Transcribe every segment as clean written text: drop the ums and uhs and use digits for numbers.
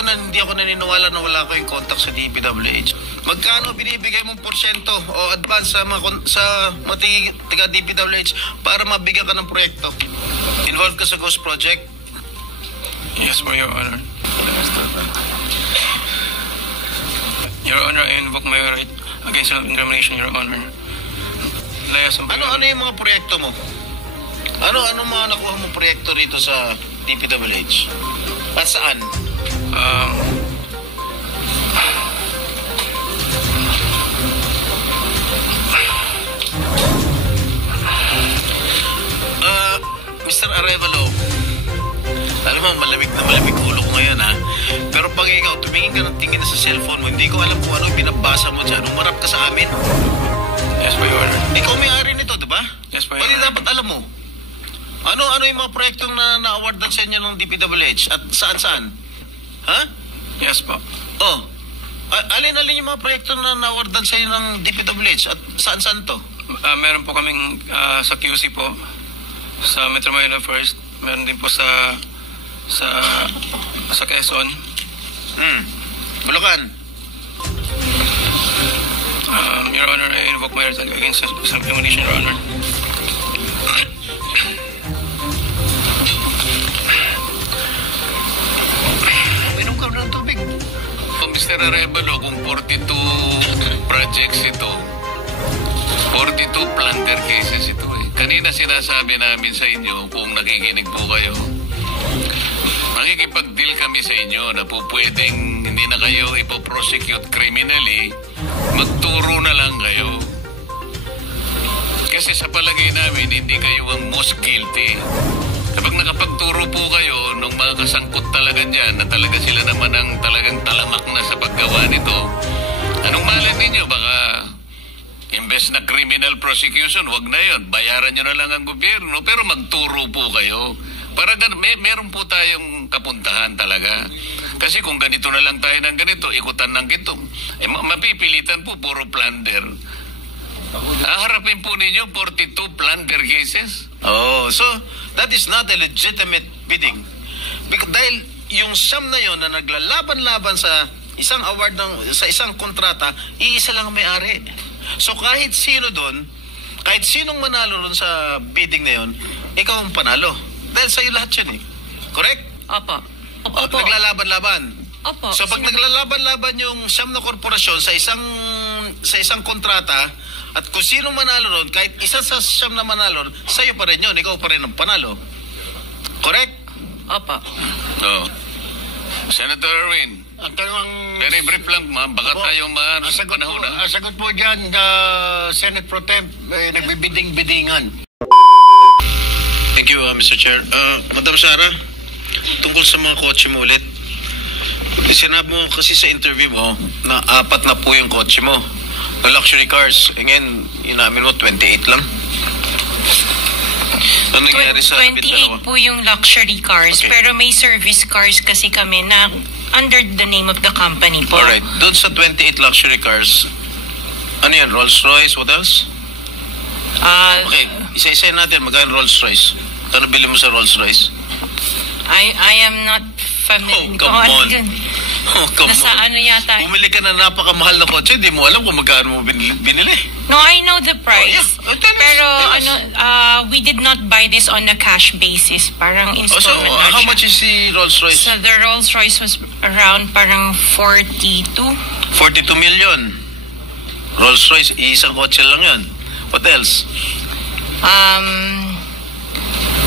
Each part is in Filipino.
hindi ako naniniwala na wala kayong contact sa DPWH. Magkano binibigay mong porsyento o advance sa mga taga DPWH para mabigyan ka ng proyekto? Involved ka sa Ghost Project? Yes, for Your Honor. Your Honor, I invoke my right against self-incrimination, Your Honor. Ano yung mga proyekto mo? Ano mga nakuha mong proyekto rito sa DPWH? At saan? Mr. Arevalo, alam mo, malamig na malamig ulo ko ngayon, ha? Pero pag ikaw, tumingin ka ng tingin na sa cellphone mo, hindi ko alam kung ano binabasa mo dyan. Umarap ka sa amin. Yes, for Your Honor. Ikaw may-ari nito, di ba? Yes, for Your Pwede Honor. dapat alam mo. Ano yung mga proyektong na-awardan sa inyo ng DPWH at saan-saan? Ha? Yes po. Oh. Alin-alin yung mga proyekto na na-awardan sa inyo ng DPWH at saan-saan to? Meron po kaming sa QC po, sa Metro Manila First. Meron din po sa Quezon. Bulacan. Your Honor, I invoke my right against self-incrimination, Your Honor. Minom ka ng tubig. Mr. Arevalo, kung 42 projects ito, 42 plunder cases ito eh. Kanina sinasabi namin sa inyo, kung nakikinig po kayo, makikipag-deal kami sa inyo na po pwedeng hindi na kayo ipoprosecute criminally, magturo na lang kayo. Kasi sa palagay namin, hindi kayo ang most guilty. Kapag nakapagturo po kayo ng mga kasangkot talaga dyan, na talaga sila naman ang talagang talamak na sa paggawa nito, anong malay ninyo? Baka imbes na criminal prosecution, wag na yon, bayaran nyo na lang ang gobyerno, pero magturo po kayo. Para meron po tayong kapuntahan talaga. Kasi kung ganito na lang tayo ng ganito, ikutan ng ganito, mapipilitan po, puro plunder. Haharapin po ninyo 42 plunder cases. Oh, so that is not a legitimate bidding. Because dahil yung siyam na yon na naglalaban-laban sa isang award sa isang kontrata, iisa lang may-ari. So kahit sino doon, kahit sinong manalo doon sa bidding na yon, ikaw ang panalo. Dahil sa'yo lahat yun eh. Correct? Opo. Opo. Naglalaban-laban. Opo. So pag naglalaban-laban yung siyam na korporasyon sa isang kontrata, at kung sino manalo ron, kahit isa sa siyam na manalo, sa'yo pa rin yun, ikaw pa rin ang panalo. Correct? Opo. So, Senator Erwin, Ang tanong, very brief lang, ma'am. Baka tayo ang sagot po dyan, Senate Pro Temp, nagbibiding-bidingan. Thank you, Mr. Chair. Madam Sara, tungkol sa mga kotse mo ulit, sinabi mo kasi sa interview mo na 4 na po yung kotse mo. The luxury cars. Ngayon, inamin mo, 28 lang. Ano nangyari sa 28 po yung luxury cars, Okay. pero may service cars kasi kami na under the name of the company po. Alright. Doon sa 28 luxury cars, ano yan? Rolls Royce? What else? Okay. Isa-isa natin. Magkano Rolls Royce? Kano bili mo sa Rolls Royce? I am not familiar. Oh, come on. Oh, come Nasa on. ano yata. Bumili ka na napakamahal na kotse, hindi mo alam kung magkano mo binili. No, I know the price. Oh, yeah. Tell us, Pero tell us. we did not buy this on a cash basis. Parang So, installment na how siya. much is the Rolls Royce? So the Rolls Royce was around parang 42. 42 million. Rolls Royce, isang kotse lang yun. What else?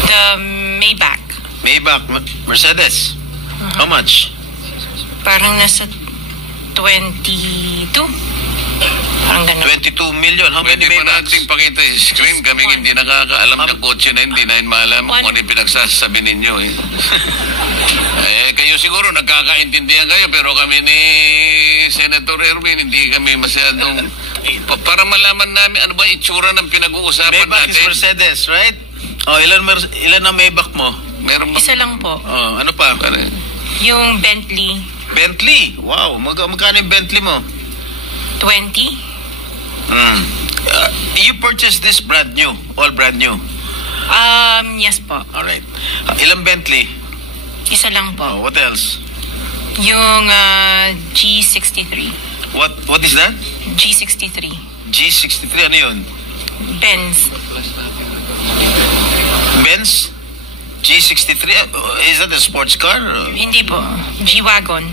The Maybach. Maybach, Mercedes. How much? Parang nasa 22. Parang ganun. 22 million. How many Pwede pa Maybachs? natin pakita yung screen. Just Kaming one. hindi nakakaalam ng kotse na hindi na maalam kung ano yung pinagsasabi ninyo. Kayo siguro nagkakaintindihan kayo, pero kami ni Senator Erwin, hindi kami masyadong... para malaman namin ano ba itsura ng pinag-uusapan Maybach is natin. Mercedes, right? Oh, ilan ang Maybach mo? Meron ba? Isa lang po. Oh, ano pa? Yung Bentley, Bentley. Wow, magkano yung Bentley mo? 20. You purchased this brand new, all brand new. Yes po. All right. Ilang Bentley? Isa lang po. Oh, what else? Yung G63. What is that? G63. G63, ano yun? Benz. Benz? G63? Is that a sports car? Hindi po. G-Wagon.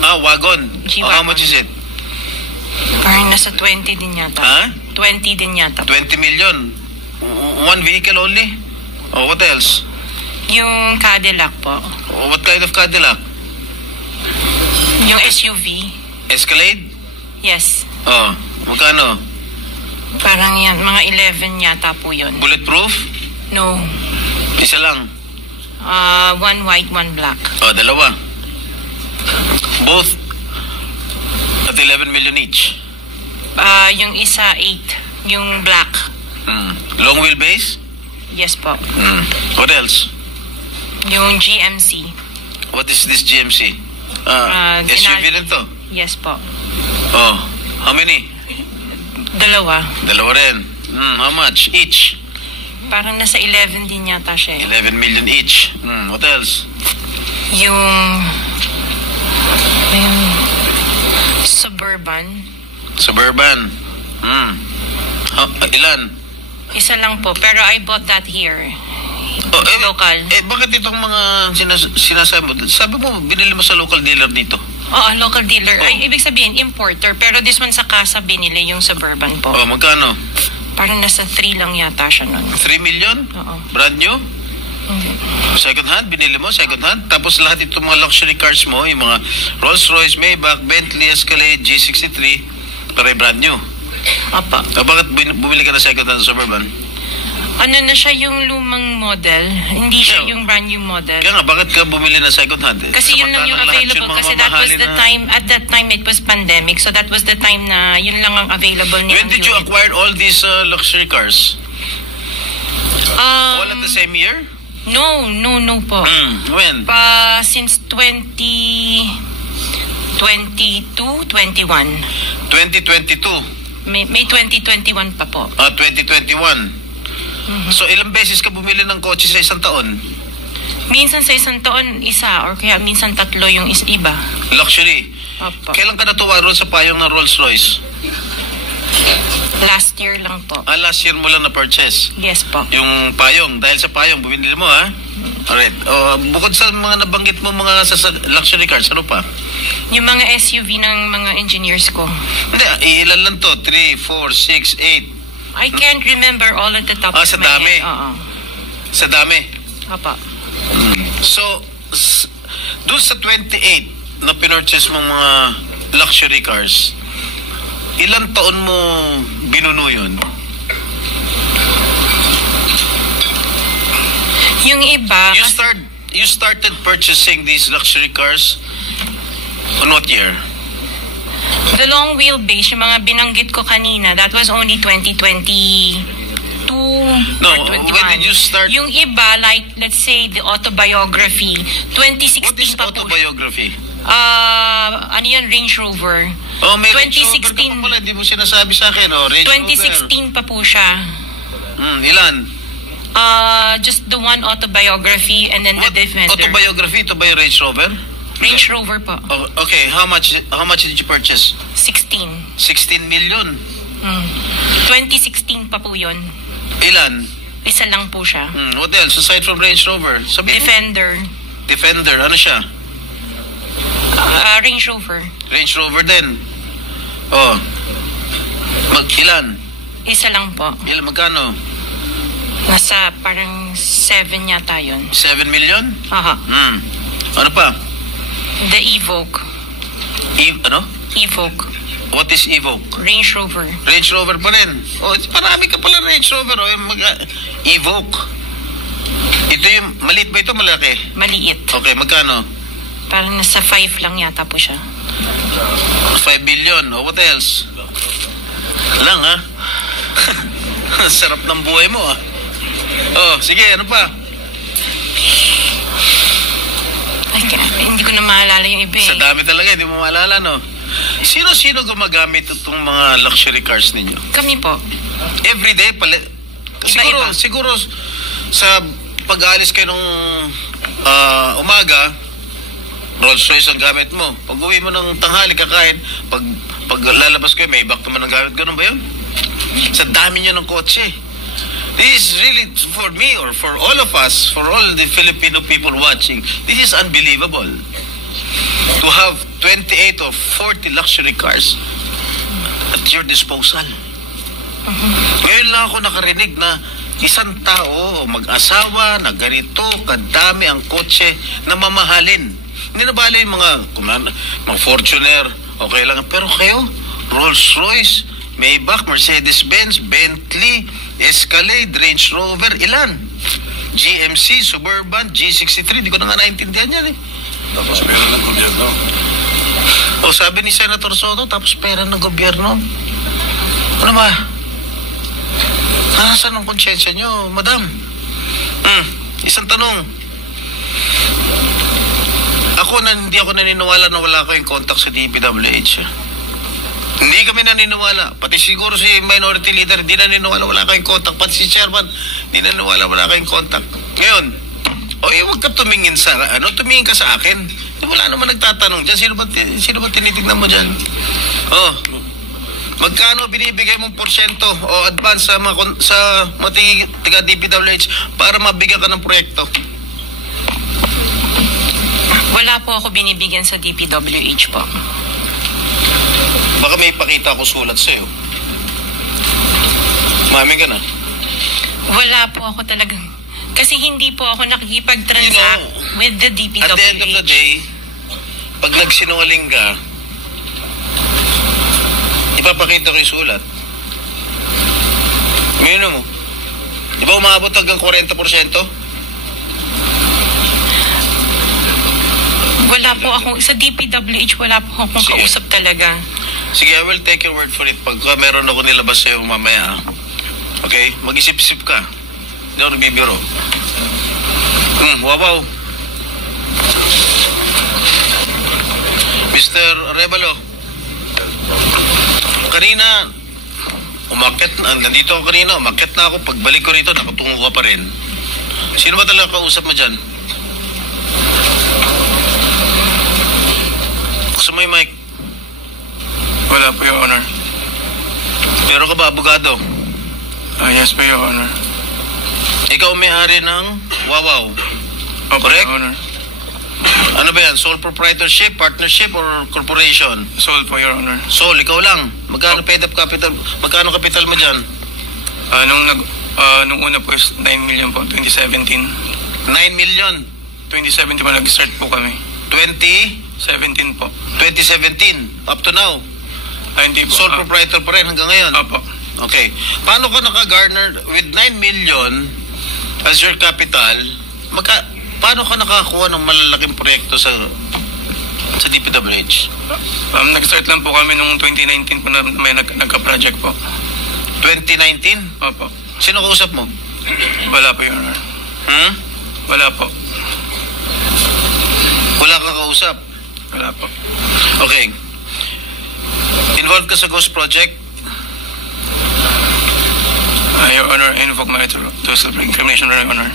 Wagon. G-Wagon. How much is it? Parang nasa 20 din yata. Ha? 20 din yata. 20 million. One vehicle only? What else? Yung Cadillac po. What kind of Cadillac? Yung SUV. Escalade? Yes. Magkano? Parang yan. Mga 11 yata po yun. Bulletproof? No. Isa lang. One white, one black. Dalawa. Both at 11 million each. Yung isa 8. Yung black. Long wheelbase? Yes po. What else? Yung GMC. What is this GMC? SUV rin to? Yes po. How many? Dalawa. Dalawa rin. How much each? Parang nasa 11 din yata siya. 11 million each. What else? Yung Suburban. Suburban. Ilan? Isa lang po. Pero I bought that here. Local. Bakit itong mga sinasabi mo? Sabi mo, binili mo sa local dealer dito. Oo, local dealer. Ay, ibig sabihin, importer. Pero this one sa casa binili yung Suburban po. Magkano? Parang nasa 3 lang yata siya nun. 3 million? Oo. Brand new? Second hand? Binili mo? Second hand? Tapos lahat itong mga luxury cars mo, yung mga Rolls Royce, Maybach, Bentley, Escalade, G63, pare brand new. Apa. Bakit bumili ka na second hand Suburban? Ano na siya yung lumang model? Hindi siya yung brand new model. Kaya nga, bakit ka bumili na second hand? Kasi yun lang yung available. Kasi that was the time, at that time it was pandemic. So that was the time na yun lang ang available niya. When did you acquire all these luxury cars? All at the same year? No po. When? Since 2022, 21. 2022? May 2021 pa po. 2021. So, ilang beses ka bumili ng kotse sa isang taon? Minsan sa isang taon, isa. Or kaya minsan 3 yung iba. Luxury? Opo. Kailan ka natuwa ron sa payong ng Rolls Royce? Last year lang po. Last year mo lang na-purchase? Yes po. Yung payong, dahil sa payong, bumili mo, ha? Alright. Bukod sa mga nabanggit mo mga luxury cars, ano pa? Yung mga SUV ng mga engineers ko. Hindi, ilan lang to? 3, 4, 6, 8. I can't remember all at the top of sa my dami. head. Oo. Sa dami. Apa. So, doon sa 28 na pinurchase mong mga luxury cars, ilang taon mo binuno yun? Yung iba... You started purchasing these luxury cars on what year? The long wheelbase, yung mga binanggit ko kanina, that was only 2022 No, or 21. when did you start? Yung iba, like, let's say, the autobiography, 2016 What is pa po. autobiography? Ano yan, Range Rover. May 2016. Range Rover ka pa pala, di mo sinasabi sa akin. Range 2016 pa po siya. Rover. Ilan? Just the one autobiography and then the Defender. Autobiography, ito ba yung Range Rover? Range Rover po. Okay, how much did you purchase? 16. 16 million. 2016 pa po yun. Ilan? Isa lang po siya. What else aside from Range Rover? Sabihin mo. Defender. Ano siya? Range Rover. Range Rover din. Ilan? Isa lang po. Ilan, magkano? Nasa parang 7 yata yun. 7 million? Aha. Ano pa? The Evoque. Ano? Evoque. What is Evoque? Range Rover. Range Rover pa rin. Marami ka pala Range Rover. Evoque. Ito yung, maliit ba ito, malaki? Maliit. Okay, magkano? Parang nasa 5 lang yata po siya. 5 billion. What else? Lang, ha? Sarap ng buhay mo, ha? Sige, ano pa? Hindi ko na maalala yung iba. Sa dami talaga, hindi mo maalala, no? Sino-sino gumagamit itong mga luxury cars ninyo? Kami po. Everyday pala. Siguro sa pag-aalis kayo nung umaga, Rolls Royce ang gamit mo. Pag uwi mo ng tanghali, kakain, pag lalabas kayo, may back naman ang gamit. Ganun ba yun? Sa dami nyo ng kotse. This is really, for me or for all of us, for all the Filipino people watching, this is unbelievable. To have 28 or 40 luxury cars at your disposal. Ngayon lang ako nakarinig na isang tao, mag-asawa, na ganito, kadami ang kotse na mamahalin. Hindi na bala yung mga Fortuner, okay lang. Pero kayo, Rolls Royce, Maybach, Mercedes-Benz, Bentley, Escalade, Range Rover, ilan? GMC, Suburban, G63, di ko na nga naintindihan yan eh. Tapos pera ng gobyerno. O sabi ni Senator Soto, tapos pera ng gobyerno. Ano ba? Nasaan ang konsyensya nyo, madam? Isang tanong. Hindi ako naniniwala na wala kayong contact sa DPWH. Hindi kami naniniwala. Pati siguro si Minority Leader, hindi naniniwala wala kayong contact. Pati si Chairman, hindi naniniwala wala kayong contact. Ngayon, huwag ka tumingin tumingin ka sa akin. Wala naman nagtatanong dyan. Sino ba tinitignan mo dyan? Magkano binibigay mong porsyento o advance sa mga tiga DPWH para mabigyan ka ng proyekto? Wala po ako binibigyan sa DPWH po. Baka may ipakita ako sulat sa'yo. Mami ka na. Wala po ako talagang... Kasi hindi po ako nakikipag-transact with the DPWH. At the end of the day, pag nagsinungaling ka, ipapakita ko yung sulat. Mino mo. Di ba umabot hanggang 40%? Wala po ako, sa DPWH wala po akong kausap talaga. Sige, I will take your word for it. Pagka meron ako nilabas sa'yo mamaya, okay? Mag-isip-isip ka. Hindi ako nagbibiro. Wow. Mr. Arevalo, kanina, nandito ako kanina, umakyat na ako. Pagbalik ko rito, nakatungo ka pa rin. Sino ba talaga kausap mo dyan? Gusto mo yung mic? Wala po, Your Honor. Pero ka ba, abogado? Yes po, Your Honor. Ikaw may-ari ng Wawaw. Opo, Correct? Your Honor. Ano ba yan? Sole proprietorship, partnership, or corporation? Sold po, Your Honor. Sole, ikaw lang. Magkano paid up capital? Magkano capital mo dyan? Nung una po is 9 million po, 2017. 9 million. 2017 po, nag-start po kami. 17 po. 2017. Up to now. Hindi po. Sole proprietor pa rin hanggang ngayon. Opo. Okay. Paano ka naka-garner with 9 million as your capital? Paano ka nakakuha ng malalaking proyekto sa DPWH? Nag-start lang po kami nung 2019 po na may nagka-project po. 2019? Opo. Sino kausap mo? Wala po, Your Honor. Wala po. Wala kang kausap? Wala po. Okay. Involved ka sa Ghost Project? Your Honor, I invoke my right to self-incrimination, Your Honor.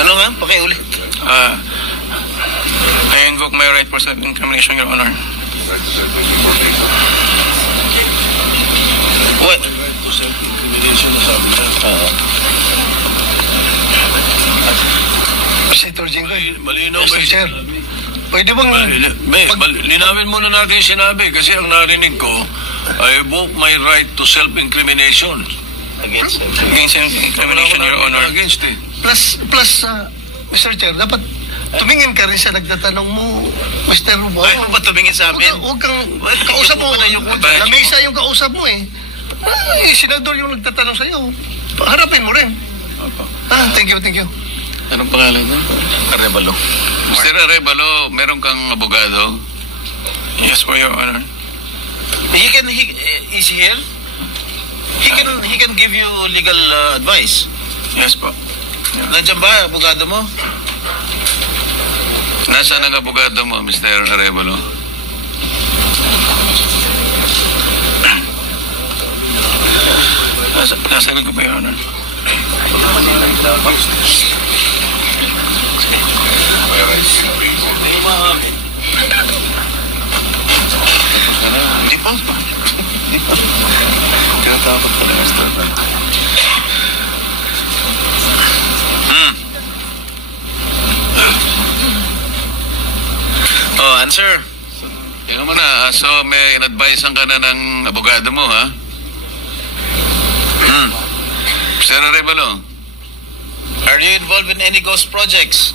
Ano nga? Pakiulit. I invoke my right for self-incrimination, Your Honor. Right to self-incrimination. What? Right to self-incrimination na sabi niya. Senator Jinggoy. Malinaw ba Mr. yung Chair, sinabi? pwede bang... Linawin muna natin yung sinabi kasi ang narinig ko, I invoke my right to self-incrimination. Against Against self-incrimination, Your Honor. Against it. Plus, Mr. Chair, dapat tumingin ka rin sa nagtatanong mo, Mr. Mo. Ay, mo ba tumingin sa amin? Huwag kang kausap mo. Lamesa yung kausap mo eh. Senador yung nagtatanong sa'yo. Harapin mo rin. Thank you. Anong pangalan niya? Arevalo. Mr. Arevalo, meron kang abogado? Yes po, Your Honor. Is he here? He can give you legal advice. Yes po. Nandiyan ba, abogado mo? Nasaan ang abogado mo, Mr. Arevalo? Nasagot ko po, Your Honor. May rights in favor. Takot pala, Mr. Oh, answer. Tingnan mo na, so may in-advisean ka na ng abogado mo, ha? Sir Arevalo, Are you involved in any ghost projects?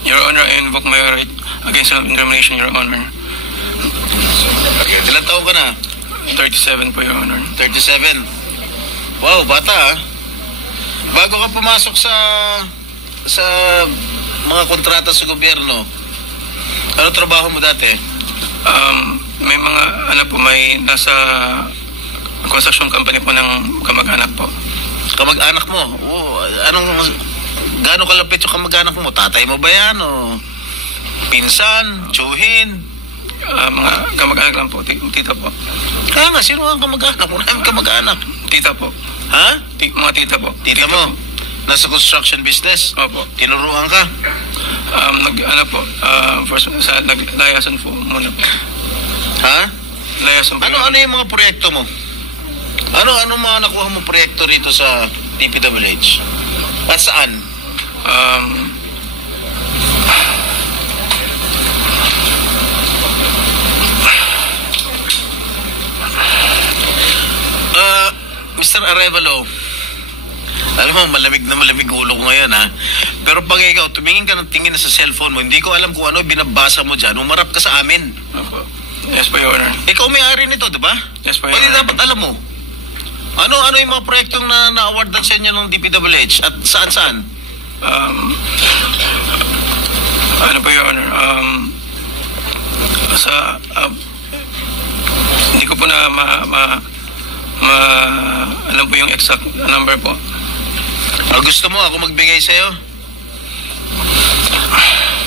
Your Honor, I invoke my right against self-incrimination, Your Honor. Ilan taon ka na? 37 po, Your Honor. 37. Wow, bata ah. Bago ka pumasok sa mga kontrata sa gobyerno, ano trabaho mo dati? May mga, may nasa construction company po ng kamag-anak po. Kamag-anak mo? Gaano kalapit yung kamag-anak mo? Tatay mo ba yan? O pinsan? Tsuhin? Mga kamag-anak lang po, tita po. Kaya nga, sino ang kamag-anak? Wala yung kamag-anak. Tita po. Ha? Mga tita po. Tita mo? Nasa construction business? Opo. Tinuruan ka? First, naglayasan po muna po. Ha? Layasan po. Ano yung mga proyekto mo? Ano mga nakuha mo proyekto rito sa DPWH? At saan? Mr. Arevalo, alam mo, malamig na malamig ulo ko ngayon, ha? Pero pag ikaw, tumingin ka ng tingin na sa cellphone mo, hindi ko alam kung ano binabasa mo dyan, umarap ka sa amin. Opo. Yes po, Your Honor. Ikaw may-ari nito, di ba? Yes po, Your Pwede Honor. dapat alam mo. Ano yung mga proyektong na-awardan sa inyo ng DPWH at saan-saan? Ano po, Your Honor? Hindi ko po na alam po yung exact number po. Gusto mo ako magbigay sa'yo?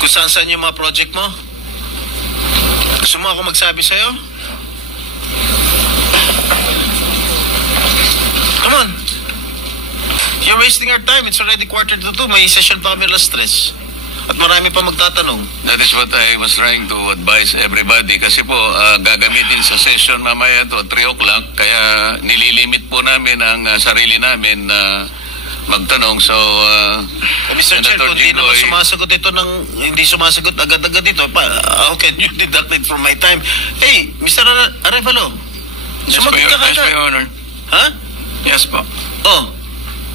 Kung saan yung mga project mo? Gusto mo ako magsabi sa'yo? Come on. You're wasting our time. It's already 1:45. May session pa kami alas 3. At marami pa magtatanong. that is what I was trying to advise everybody. Kasi po, gagamitin sa session mamaya to at 3 o'clock. Kaya nililimit po namin ang sarili namin na magtanong. So, Mr. Chair, kung Senator hindi naman Jinggoy, sumasagot ito hindi sumasagot agad-agad ito, how can you deduct it from my time? Hey, Mr. Arevalo, Yes po, sumagot ka Yes po, kagad. Your Honor. Ha? Yes po. Oh,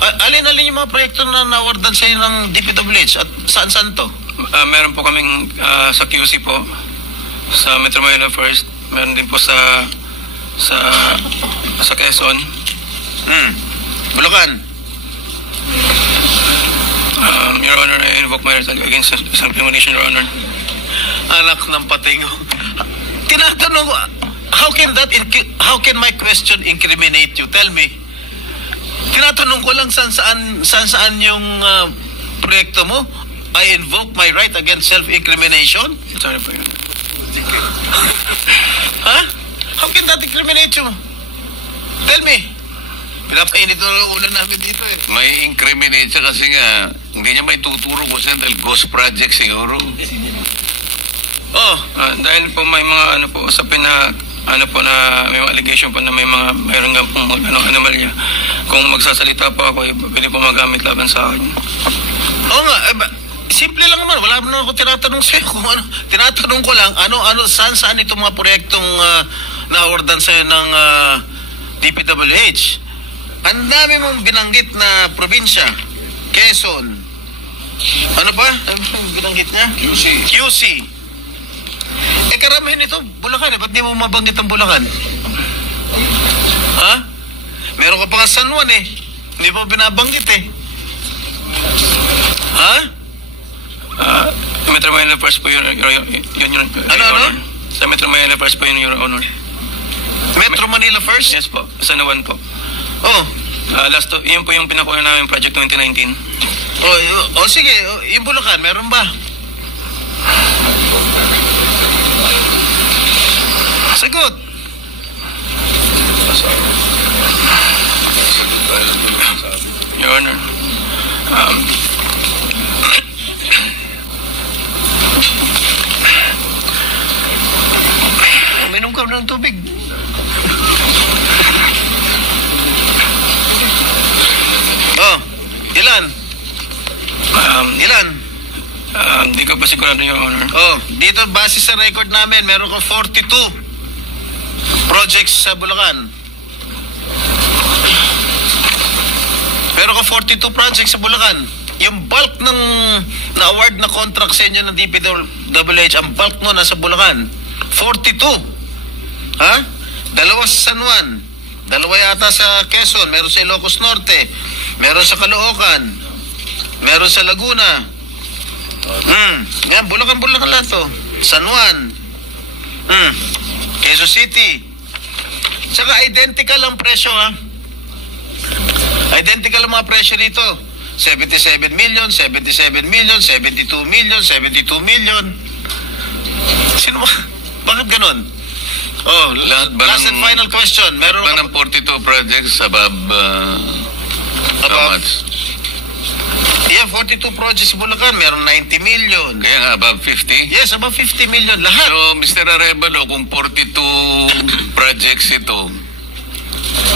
alin-alin yung mga proyekto na nawardan sa'yo ng DPWH at saan-saan to? Meron po kaming sa QC po, sa Metro Manila First. Meron din po sa Quezon. Bulacan. Your Honor, I invoke my right against self-incrimination, Your Honor. Anak ng patingo. Tinatanong ko, how can my question incriminate you? Tell me. Tinatanong ko lang saan yung proyekto mo? I invoke my right against self-incrimination? Sorry po, Your Honor. Ha? How can that incriminate you? Tell me. Pinapainit na yung ulan namin dito eh. may incriminate siya kasi nga, hindi niya may tuturo ko siya dahil ghost project siguro. Oh, Dahil po may mga usapin na may mga allegation po na mayroon nga pong anomalya. Kung magsasalita po ako, pwede po magamit laban sa akin. oo nga. Simple lang naman. Wala naman ako tinatanong sa'yo kung ano. Tinatanong ko lang, saan itong mga proyektong na-awardan sa'yo ng DPWH. Ang dami mong binanggit na probinsya. Quezon. Ano pa? Ano pa yung binanggit niya? QC. Karamihan ito, Bulacan. Ba't di mo mabanggit ang Bulacan? Ha? Meron ka pa nga San Juan eh. Hindi mo binabanggit eh. Ha? Metro Manila First po yun, Your Honor. Sa Metro Manila First po yun, Your Honor. Metro Manila First? Yes po, sa Nawan po. Oh. Yun po yung pinakuha namin project 2019. Sige. Yung Bulacan, meron ba? Sagot. Your Honor. Minom ka ng tubig. Ilan? Hindi ko pa sigurado, Your Honor. Oh, dito base sa record namin, meron kang 42 projects sa Bulacan. Meron kang 42 projects sa Bulacan. Yung bulk ng na-award na contract sa inyo ng DPWH, ang bulk mo nasa Bulacan. 42. Ha? 2 sa San Juan. 2 yata sa Quezon. Meron sa Ilocos Norte. Meron sa Caloocan. Meron sa Laguna. Yan, Bulacan lahat to. San Juan. Quezon City. Saka identical ang presyo, ha? Identical ang mga presyo dito. 77 million, 77 million, 72 million, 72 million. Sino ba? Bakit ganun? Oh, last and final question. Meron ba ng 42 projects above how much? Yeah, 42 projects sa Bulacan. Meron 90 million. Kaya nga, above 50? Yes, above 50 million. Lahat. So, Mr. Arevalo, kung 42 projects ito,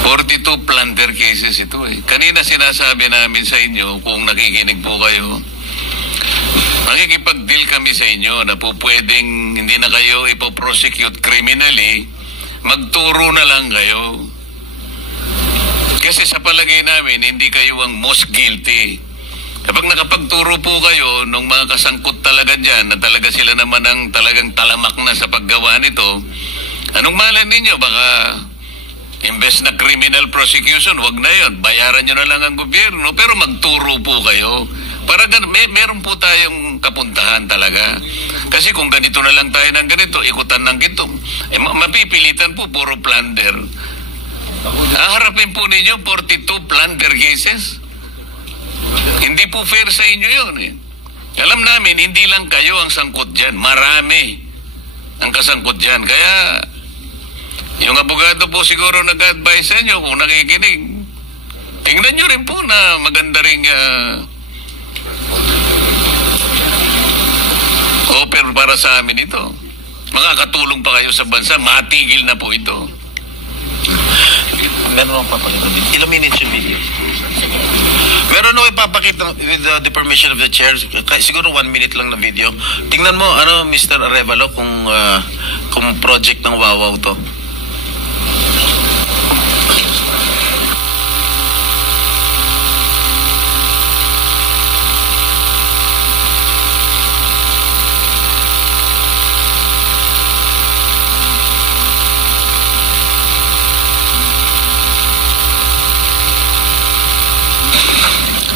42 plunder cases ito eh. Kanina sinasabi namin sa inyo, kung nakikinig po kayo, makikipag-deal kami sa inyo na po pwedeng hindi na kayo ipoprosecute criminally, magturo na lang kayo. Kasi sa palagay namin, hindi kayo ang most guilty. Kapag nakapagturo po kayo ng mga kasangkot talaga dyan, na talaga sila naman ang talagang talamak na sa paggawa nito, anong malay ninyo? Baka imbes na criminal prosecution, wag na yon, bayaran nyo na lang ang gobyerno, pero magturo po kayo. Para meron po tayong kapuntahan talaga. Kasi kung ganito na lang tayo ng ganito, ikutan ng gito, mapipilitan po, puro plunder. Haharapin po ninyo 42 plunder cases. Hindi po fair sa inyo yun eh. Alam namin, hindi lang kayo ang sangkot dyan. Marami ang kasangkot dyan. Kaya yung abogado po siguro nag-advise sa inyo kung nakikinig. Tingnan nyo rin po na maganda rin offer para sa amin ito. Makakatulong pa kayo sa bansa. Matigil na po ito. Meron akong papakita video. Ilang minutes yung video? Meron akong ipapakita with the permission of the chair. Siguro 1 minute lang na video. Tingnan mo, Mr. Arevalo, kung project ng Wawaw to.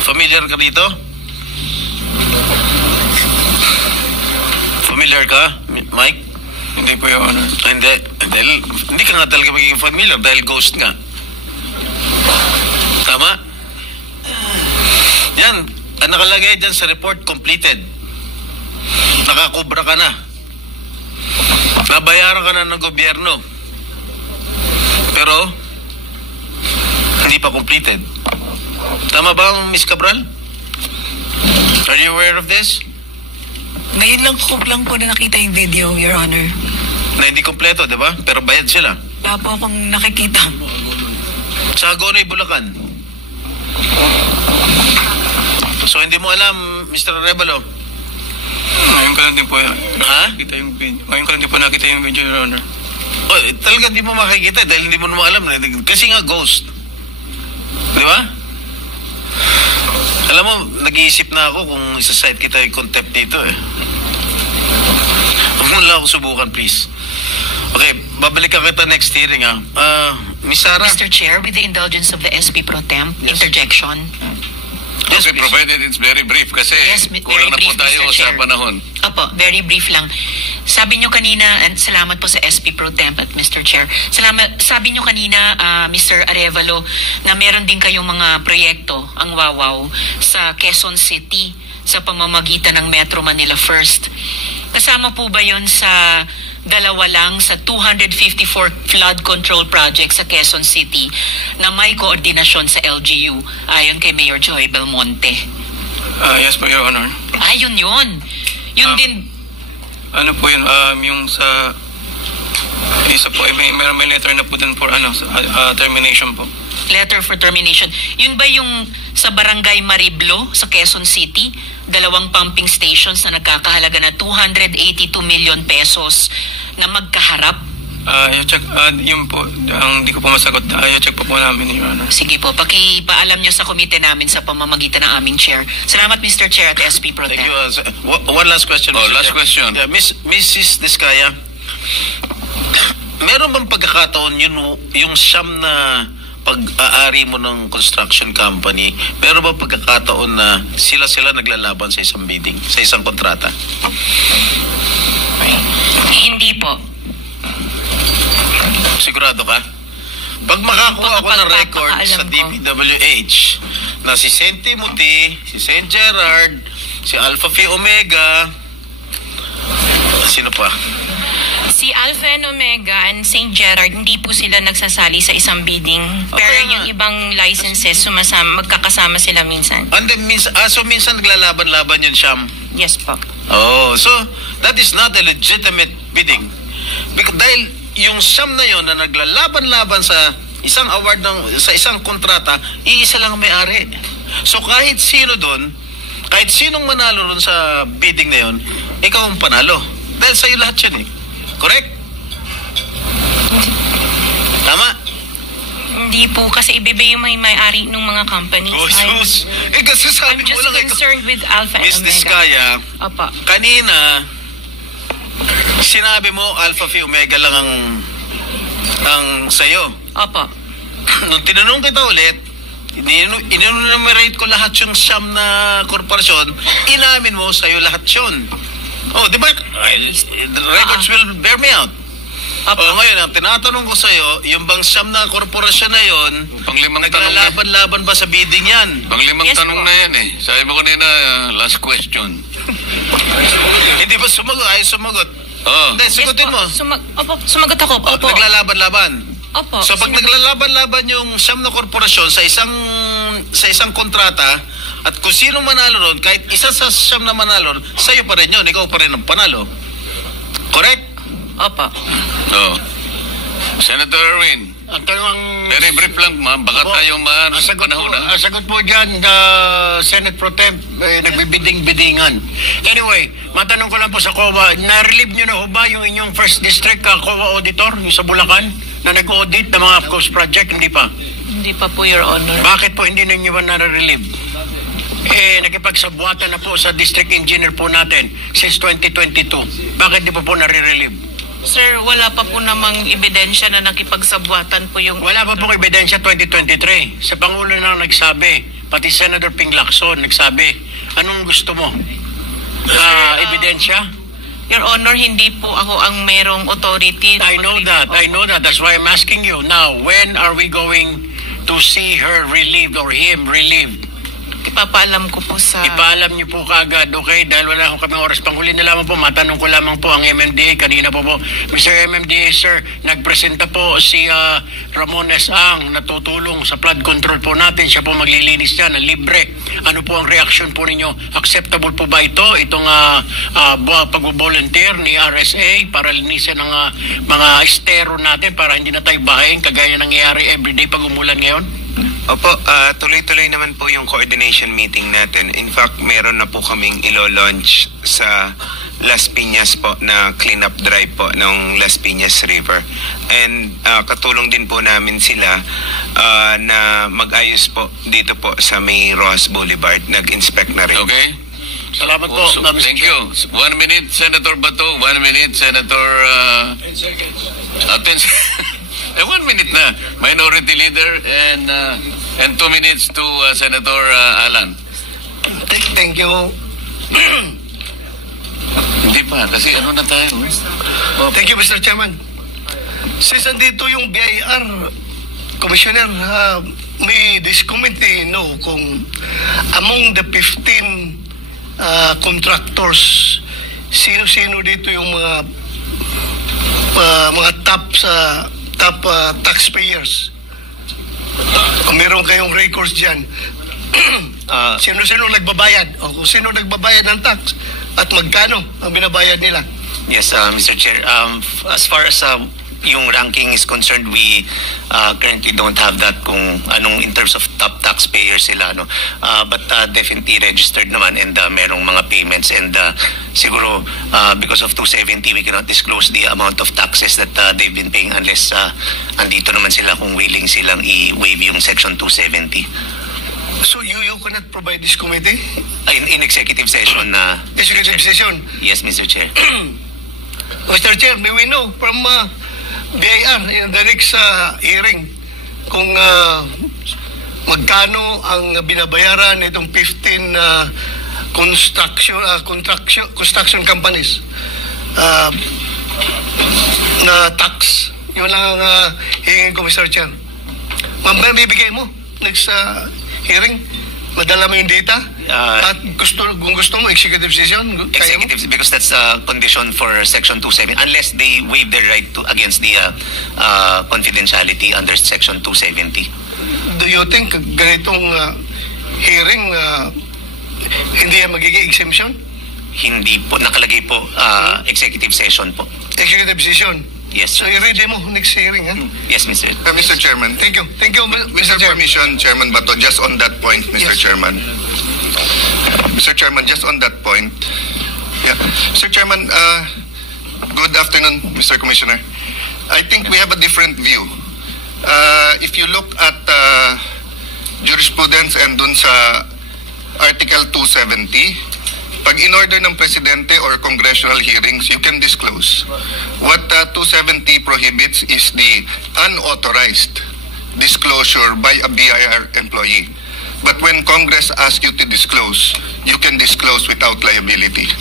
Familiar ka dito? Familiar ka, Mike? Hindi po, Your Honor. Hindi. Hindi ka nga talaga magiging familiar dahil ghost nga. Tama? Yan. Ang nakalagay dyan sa report, completed. Nakakubra ka na. Nabayaran ka na ng gobyerno. Pero, hindi pa completed. Tama ba, Miss Cabral? Are you aware of this? Ngayon lang po na nakita yung video, Your Honor. Na hindi kompleto, di ba? Pero bayad sila. Wala po akong nakikita. Sa Agonoy, Bulacan. So, hindi mo alam, Mr. Arevalo? Ngayon ko lang din po nakita yung video. Ngayon ko lang din po nakita yung video, Your Honor. Oh, talaga hindi mo makikita dahil hindi mo naman alam. Kasi nga ghost. Di ba? Alam mo, nag-iisip na ako kung isa-side kita yung contempt dito eh. Huwag mo lang ako subukan, please. Okay, babalikan kita next hearing ha. Miss Sarah? Mr. Chair, with the indulgence of the SP Pro Temp, interjection. Yes, Okay, provided it's very brief kasi Yes, kulang na very po brief, tayo Mr. sa Chair. panahon. Opo, very brief lang. Sabi nyo kanina, and salamat po sa SP Pro Temp at Mr. Chair. Sabi nyo kanina, Mr. Arevalo, na meron din kayong mga proyekto, ang Wawaw, sa Quezon City, sa pamamagitan ng Metro Manila First. Kasama po ba yon sa dalawa lang sa 254 flood control projects sa Quezon City na may koordinasyon sa LGU ayon kay Mayor Joy Belmonte? Yes po, Your Honor. Ayun yun. Yun din. Ano po yun, yung sa isa po, may letter na po dun for termination po. Letter for termination. Yun ba yung sa Barangay Mariblo sa Quezon City? 2 pumping stations na nagkakahalaga na 282 million pesos na magkaharap? I-check, yun po, ang di ko po masagot. I-check po namin, Your Honor. Sige po, pakipaalam nyo sa komite namin sa pamamagitan ng aming chair. Salamat, Mr. Chair at SP Pro Tem. Thank you. One last question. Oh, Mr. last Chair. question. Yeah, Mrs. Diskaya, meron bang pagkakataon yung siyam na pag-aari mo ng construction company, meron bang pagkakataon na sila naglalaban sa isang bidding, sa isang kontrata? Hindi po. Sigurado ka? Pag makakuha ako ng record sa DPWH na si St. Timothy, si St. Gerard, si Alpha Phi Omega, sino pa? Si Alpha and Omega and St. Gerard, hindi po sila nagsasali sa isang bidding. Pero yung ibang licenses, magkakasama sila minsan. And then, minsan naglalaban-laban yun, Sham? Yes po. Oh, so that is not a legitimate bidding. Because dahil yung Sham na yon na naglalaban-laban sa isang award sa isang kontrata, iisa lang ang may-ari. So kahit sino doon, kahit sinong manalo doon sa bidding na yon, ikaw ang panalo. Dahil sa'yo lahat yun eh. Correct? Tama? Hindi po, kasi ibibigay yung may-ari ng mga companies. Oh, sus. Kasi sabi I'm mo just lang, concerned with Alpha and Miss Omega. Diskaya, Opo. kanina, sinabi mo Alpha Phi Omega lang ang sa'yo. Opo. Nung tinanong kita ulit, in-enumerate ko lahat yung siyam na korporasyon, inamin mo sa'yo lahat yun. Oh, di ba? The records will bear me out. Oh, ngayon, ang tinatanong ko sa'yo, yung bang siyam na korporasyon na yun, Panglimang tanong na. naglalaban-laban ba sa bidding yan? Panglimang Yes, tanong po. na yan eh. Sabi mo kanina, last question. Hindi ba sumagot? Ay, sumagot. Oh. Hindi, sagutin mo. Opo, sumagot ako. Oh, Opo. naglalaban-laban. Opo. So pag naglalaban-laban yung siyam na korporasyon sa isang kontrata, at kung sino manalo ron, kahit isa sa siyam na manalo, sa'yo pa rin yun, ikaw pa rin ang panalo. Correct? Opo. Oh. Senator Erwin, very brief lang, ma'am. Baka tayo panahon na. Ang sagot po dyan, Senate Pro Temp, nagbibiding-bidingan. Anyway, matanong ko lang po sa COA, na-relieve nyo na ho ba yung inyong first district COA auditor, yung sa Bulacan, na nag-audit ng mga AFCOS project? Hindi pa. Hindi pa po, Your Honor. Bakit po hindi ninyo ba na-relieve? Nakipagsabuatan na po sa district engineer po natin since 2022. Bakit di po na-relieve? Sir, wala pa po namang ebidensya na nakipagsabuatan po yung... Wala pa pong ebidensya 2023. Sa Pangulo na nagsabi, pati Senator Ping Lacson nagsabi, anong gusto mo? Ebidensya? Your Honor, hindi po ako ang merong authority. I know that. That's why I'm asking you. Now, when are we going to see her relieved or him relieved? Ipapaalam ko po sa... Ipaalam niyo po kaagad, okay? Dahil wala akong kaming oras. Panghuli na lamang po, matanong ko lamang po ang MMDA. Kanina po, Mr. MMDA, sir, nagpresenta po si Ramon S. Ang natutulong sa flood control po natin. Siya po maglilinis dyan, libre. Ano po ang reaction po ninyo? Acceptable po ba ito? Itong pag-volunteer ni RSA para linisin ang mga estero natin para hindi na tayo bahayin kagaya nangyayari everyday pag umulan ngayon? Opo, tuloy-tuloy naman po yung coordination meeting natin. In fact, meron na po kaming ilo-launch sa Las Piñas po na cleanup drive po ng Las Piñas River. And katulong din po namin sila na mag-ayos po dito po sa may Rojas Boulevard. Nag-inspect na rin. Okay? Salamat po. So, thank you. 1 minute, Senator Bato. 1 minute, Senator... 10 seconds. 1 minute na. Minority Leader and 2 minutes to Senator Alan. Thank you. Hindi pa, kasi ano na tayo. Thank you, Mr. Chairman. Since andito yung BIR, Commissioner, may this committee know kung among the 15 contractors, sino-sino dito yung mga top taxpayers. Kung meron kayong records dyan, sino-sino nagbabayad o kung sino nagbabayad ng tax at magkano ang binabayad nila. Yes, Mr. Chair. As far as yung ranking is concerned, we currently don't have that kung anong in terms of top taxpayers sila, no. But definitely registered naman, and merong mga payments, and siguro because of 270 we cannot disclose the amount of taxes that they've been paying unless andito naman sila kung willing silang i-waive yung section 270. So you cannot provide this committee? In executive session na Executive session? Yes, Mr. Chair. Mr. Chair, may we know from BIR in the next hearing kung magkano ang binabayaran nitong 15 construction companies na tax. Yun lang ang hingin ko, Mr. Chair. Ma'am, bibigay mo next hearing? Madala mo yung data? At kung gusto mo, executive session? Executive, because that's a condition for Section 270, unless they waive their right to against the confidentiality under Section 270. Do you think ganitong hearing hindi yan magiging exemption? Hindi po, nakalagay po, executive session po. Executive session? Yes, So i-ready mo next hearing, ha? Yes, Mr. Mr. Chairman. Thank you. Thank you, Mr. Permission, Chairman Bato, just on that point, Mr. Yes. Chairman. Mr. Chairman, just on that point. Yeah. Mr. Chairman, good afternoon, Mr. Commissioner. I think we have a different view. If you look at jurisprudence and dun sa Article 270, pag in-order ng Presidente or congressional hearings, you can disclose. What 270 prohibits is the unauthorized disclosure by a BIR employee. But when Congress asks you to disclose, you can disclose without liability.